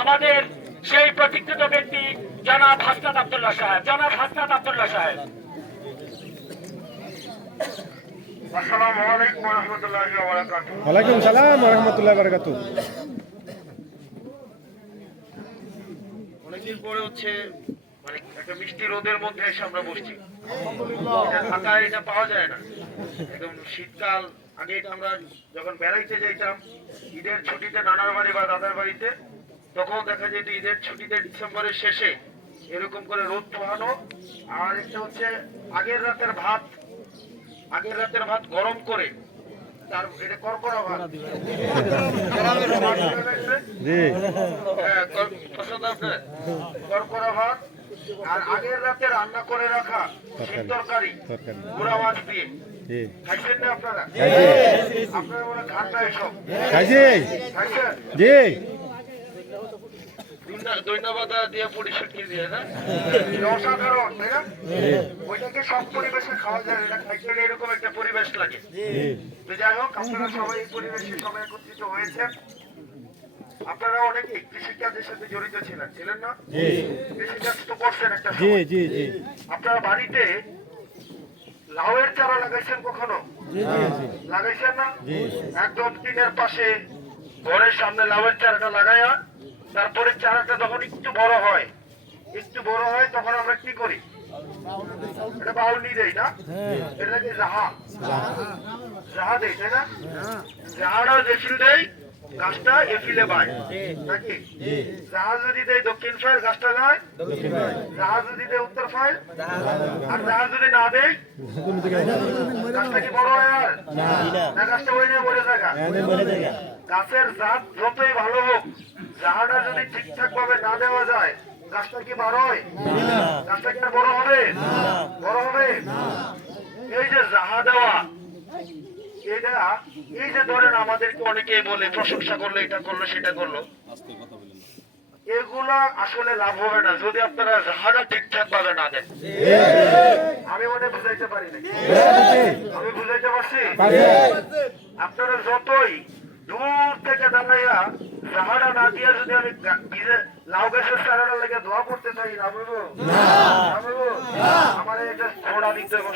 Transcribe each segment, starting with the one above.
আমাদের সেই প্রতীক্ষিত ব্যক্তি জনাব হাসনাত আব্দুল্লাহ সাহেব। জনাব হাসনাত আব্দুল্লাহ সাহেব। আসসালামু আলাইকুম ওয়া রাহমাতুল্লাহি ওয়া বারাকাতুহু। ওয়ালাইকুম সালাম ওয়া রাহমাতুল্লাহি ওয়া বারাকাতুহু। অনেকদিন পরে হচ্ছে মানে একটা মিষ্টি রোদের মধ্যে এসে আমরা বসছি। এটা ঢাকায় এটা পাওয়া যায় না। একদম শীতকাল। আগে এটা আমরা যখন বেড়াইতে যাইতাম ঈদের ছুটিতে নানার বাড়ি বা দাদার বাড়িতে, তখন দেখা যেত ঈদের ছুটিতে ডিসেম্বরের শেষে এরকম করে রোদ পোহানো। আর একটা হচ্ছে আগের রাতের ভাত গরম করে তার এটা করকরা ভাত। জি হ্যাঁ, পছন্দ আপনার? করকরা ভাত আর আগের রাতে রান্না করে রাখা শীত তরকারি গুঁড়া মাছ দিয়ে। জি খাইছেন না আপনারা? আপনারা মনে খান না এসব? খাইছি খাইছেন? জি দৈন্যবাদা দিয়ে পরিশুটকি দিয়ে না? এটা অসাধারণ, তাই না? ওইটাকে সব পরিবেশে খাওয়া যায় না, খাইতে গেলে এরকম একটা পরিবেশ লাগে। তো যাই হোক, আপনারা সবাই এই পরিবেশে সবাই একত্রিত হয়েছেন। আপনারা অনেকে কৃষিকাজের সাথে জড়িত ছিলেন না? কৃষিকাজ তো করছেন একটা জি সময়। জি জি আপনারা বাড়িতে লাউয়ের চারা লাগাইছেন কখনো? লাগাইছেন না? একদম টিনের পাশে ঘরের সামনে লাউয়ের চারাটা লাগাইয়া তারপরে চারাটা যখন একটু বড় হয় তখন আমরা কি করি? এটা বাউনি দেই না? এটাকে জাহা দেই, তাই না? জাহাটা যেফিল দেই গাছটা এফিলে বায় নাকি? জাহাজ যদি দেয় দক্ষিণ ফাইল গাছটা যায়, জাহাজ যদি দেয় উত্তর ফাইল, আর জাহাজ যদি না দেয় গাছটা কি বড় হয়? আর না, গাছটা ওই নিয়ে মরে যায়। গাছের জাত যতই ভালো হোক, জাহাটা যদি ঠিকঠাক ভাবে না দেওয়া যায় গাছটা কি বড় হয়? গাছটা কি আর বড় হবে? বড় হবে? এই যে জাহা দেওয়া, এটা এই যে ধরেন আমাদেরকে অনেকেই বলে প্রশংসা করলো, এটা করলো সেটা করলো, এগুলা আসলে লাভ হবে না যদি আপনারা জাহাটা ঠিকঠাক ভাবে না দেন। আমি মনে বুঝাইতে পারি না? আমি বুঝাইতে পারছি? আপনারা যতই দূর থেকে দাঁড়াইয়া জাহাটা না দিয়া যদি আমি লাউ গাছের চারাটা লেগে দোয়া করতে চাই, না বলবো? আমার এটা খোড়া দিতে হবে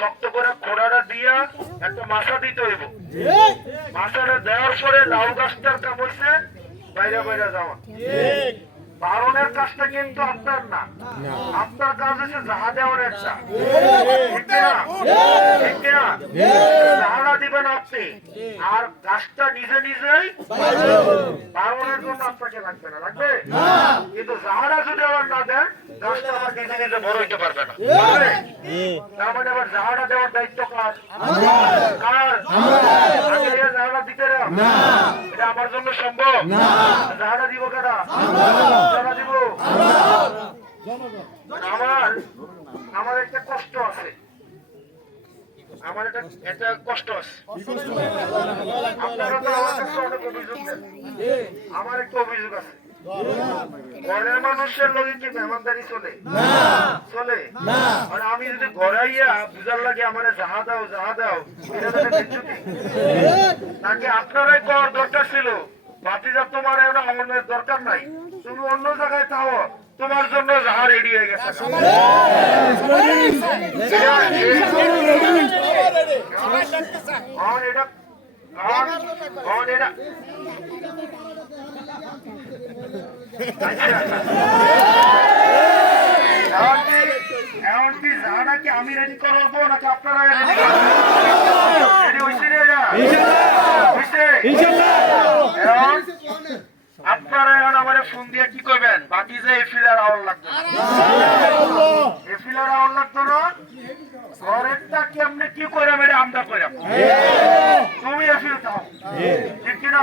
শক্ত করে খোড়াটা দিয়া একটা মাছা দিতে হইব। মাছাটা দেওয়ার পরে লাউ গাছটার কাম হইছে বাইরে যাওয়া। বারণের কাজটা কিন্তু আপনার না, আপনার কাজ হচ্ছে জাহা দেওয়ার একটা। ঠিক না? জাহাটা দিবেন আপনি, আর গাছটা নিজেই বারণের জন্য আপনাকে লাগবে না, লাগবে? কিন্তু জাহাটা যদি আবার না দেন গাছটা আবার নিজে বড় হইতে পারবে না। তার মানে আবার জাহাটা দেওয়ার দায়িত্ব কার? জাহাটা দিতে এটা আমার জন্য সম্ভব? জাহাটা দিব কেনা? দিব। আমার একটা কষ্ট আছে, একটা কষ্ট আছে। আপনারা তো আমার কাছে অনেক অভিযোগ দেন। আমার একটা অভিযোগ আছে, ঘরের মানুষের লোকে কি মেহমানদারি চলে? আর আমি যদি ঘরাইয়া বুঝার লাগে আমার জাহা দাও এটা তো বিচ্যুতি নাকি? আপনারাই কর দরকার ছিল। বাতিজা তোমার আমার দরকার নাই, তুমি অন্য জায়গায় থাও, তোমার জন্য জাহা রেডি হয়ে গেছে। এমনকি জাহাটা কি আমি রেডি করবো নাকি আপনারা রেডি হয়েছে? আপনারা এখন আমার ফোন দিয়ে কি করবেন? বাকি যে এফিলার আওয়াজ লাগতো না, ঘরেরটা কেমনে কি করে মেরে আমরা করাম, তুমি এফিল দাও। ঠিক কিনা?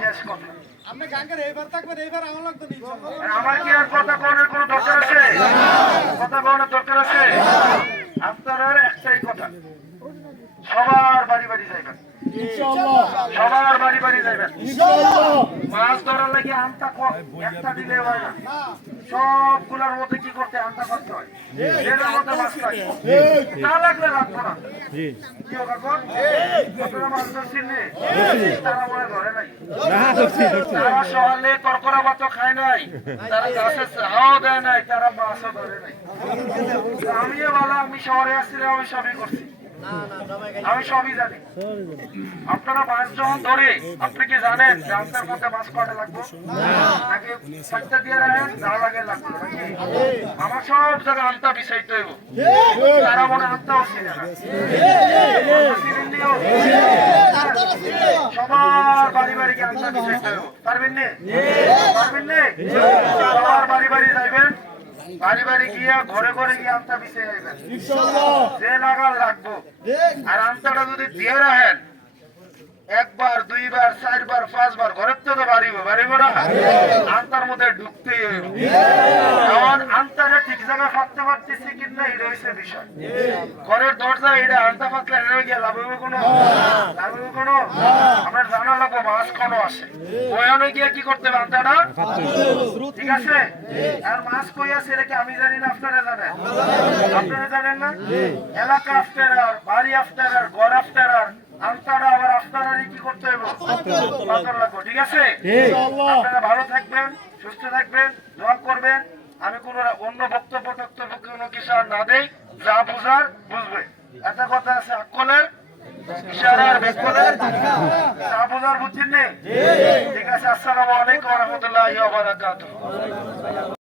শেষ কথা। আমার কি আর কথা কওয়ার কোনো দরকার আছে? আপনারা একটাই কথা, সবার বাড়ি যাইবেন, মাছ ধরার লাগে আমটা একটা দিলে হয় না, সবগুলোর মধ্যে কি করতে আমটা করতে হয়, এটার মধ্যে মাছ খাই না লাগলে রাখবো না। কি হোক এখন আপনারা মাছ ধরছেন, তারা মনে ধরে নাই। না ধরছি ধরছি তারা সকালে করকরা ভাত খায় নাই, তারা গাছে চাও দেয় নাই, তারা মাছও ধরে নাই। আমিও বলো, আমি শহরে আসছিলাম, আমি সবই করছি, আমি সবই জানি। আপনারা মাছ যখন ধরে আপনি কি জানেন যে আনতার মধ্যে মাছ কটা লাগবে? নাকি সাইডটা দিয়ে রাখেন, যা লাগে লাগবে নাকি? আমার সব জায়গায় আনতা বিষাইতে হইব, তারা মনে আনতাও ছিল না। সবার বাড়ি বাড়ি গিয়ে আনতা বিষাইতে হইব, পারবেন না? পারবেন না? সবার বাড়ি বাড়ি যাইবেন, বাড়ি বাড়ি গিয়া ঘরে ঘরে গিয়ে আনতা বিষয় যাইবেন, যে লাগাল লাগবো। আর আনতাটা যদি দিয়ে রাখেন একবার, দুইবার, চারবার, পাঁচবার, ঘরের তো বাড়িব না, আনতার মধ্যে ঢুকতেই হইব। কারণ আনতারে ঠিক জায়গায় ফাঁকতে পারতেছি কিনা এটা হচ্ছে বিষয়। ঘরের দরজা এটা আনতা ফাঁকলে এটা গিয়ে লাভ হইব কোনো? লাভ হইব কোনো? আপনার জানা লাগবো মাছ কোনো আসে, ওখানে গিয়ে কি করতে হবে? আনতাটা, ঠিক আছে? আর মাছ কই আছে এটা কি আমি জানি না, আপনারা জানেন? আপনারা জানেন না? এলাকা আফটার আর, বাড়ি আফটার আর, ঘর আফটার আর, আনতারা আবার আপনারাই কি করতে হবে? পাথর লাগবে, ঠিক আছে? আপনারা ভালো থাকবেন, সুস্থ থাকবেন, দোয়া করবেন। আমি কোন অন্য বক্তব্য কোনো কিছু আর না দেই, যা বুঝার বুঝবে। একটা কথা আছে, আকলের ইশারার বেকলের যা বুঝার বুঝছেন নে? ঠিক আছে। আসসালামু আলাইকুম ওয়া রাহমাতুল্লাহি ওয়া বারাকাতুহু।